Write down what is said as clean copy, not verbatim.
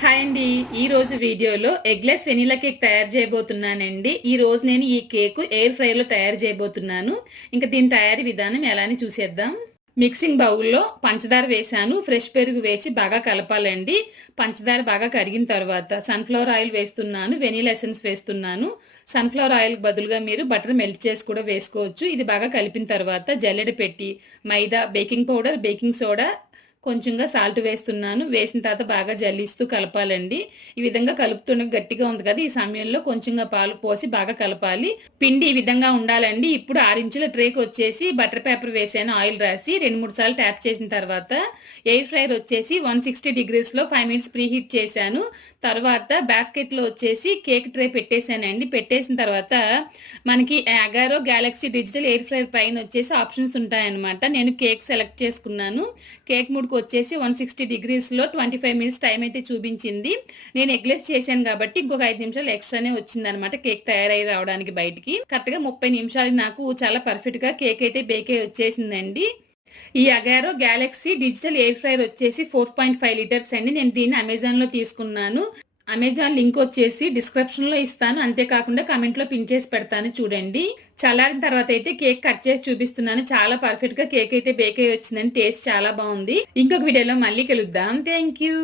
Hi అండి. ఈ రోజు వీడియోలో ఎగ్లెస్ వెనిలా కేక్ తయారు చేయబోతున్నానండి. ఈ రోజు నేను ఈ కేక్ ఎయిర్ ఫ్రైలో తయారు చేయబోతున్నాను. ఇంకా దీని తయారీ విధానం ఎలా అని చూసేద్దాం. మిక్సింగ్ బౌల్లో పంచదార వేసాను, ఫ్రెష్ పెరుగు వేసి బాగా కలపాలండి. పంచదార బాగా కరిగిన తర్వాత సన్ఫ్లవర్ ఆయిల్ వేస్తున్నాను, వెనిలా ఎసెన్స్ వేస్తున్నాను. సన్ఫ్లవర్ ఆయిల్ బదులుగా మీరు బటర్ మెల్ట్ చేసి కూడా వేసుకోవచ్చు. ఇది బాగా కలిపిన తర్వాత జల్లెడ పెట్టి మైదా, బేకింగ్ పౌడర్, బేకింగ్ సోడా, కొంచెంగా సాల్ట్ వేస్తున్నాను. వేసిన తర్వాత బాగా జల్లిస్తూ కలపాలండి. ఈ విధంగా కలుపుతున్న గట్టిగా ఉంది కదా, ఈ సమయంలో కొంచెంగా పాలు పోసి బాగా కలపాలి. పిండి ఈ విధంగా ఉండాలండి. ఇప్పుడు 6 ఇంచుల ట్రేకి వచ్చేసి బటర్ పేపర్ వేసాను, ఆయిల్ రాసి 2-3 సార్లు ట్యాప్ చేసిన తర్వాత ఎయిర్ ఫ్రైర్ వచ్చేసి 160 డిగ్రీస్లో 5 మినిట్స్ ప్రీ హీట్ చేశాను. తర్వాత బాస్కెట్లో వచ్చేసి కేక్ ట్రే పెట్టేశానండి. పెట్టేసిన తర్వాత మనకి అగారో గ్యాలక్సీ డిజిటల్ ఎయిర్ ఫ్రైర్ పైన వచ్చేసి ఆప్షన్స్ ఉంటాయన్నమాట. నేను కేక్ సెలెక్ట్ చేసుకున్నాను. కేక్ ముడుకు వచ్చేసి 160 డిగ్రీస్లో 25 మినిట్స్ టైం అయితే చూపించింది. నేను ఎగ్లెస్ చేశాను కాబట్టి ఇంకొక 5 నిమిషాలు ఎక్స్ట్రానే వచ్చింది అనమాట కేక్ తయారై రావడానికి బయటికి. కరెక్ట్గా 30 నిమిషాలకి నాకు చాలా పర్ఫెక్ట్గా కేక్ అయితే బేక్ అయి వచ్చేసిందండి. ఈ అగారో గ్యాలక్సీ డిజిటల్ ఎయిర్ ఫ్రైర్ వచ్చేసి 4.5 లీటర్స్ అండి. నేను దీన్ని అమెజాన్లో తీసుకున్నాను. అమెజాన్ లింక్ వచ్చేసి డిస్క్రిప్షన్లో ఇస్తాను. అంతేకాకుండా కమెంట్లో పిన్ చేసి పెడతాను చూడండి. చల్లారిన తర్వాత అయితే కేక్ కట్ చేసి చూపిస్తున్నాను. చాలా పర్ఫెక్ట్గా కేక్ అయితే బేక్ అయి వచ్చిందని, టేస్ట్ చాలా బాగుంది. ఇంకొక వీడియోలో మళ్ళీ కలుద్దాం. Thank you.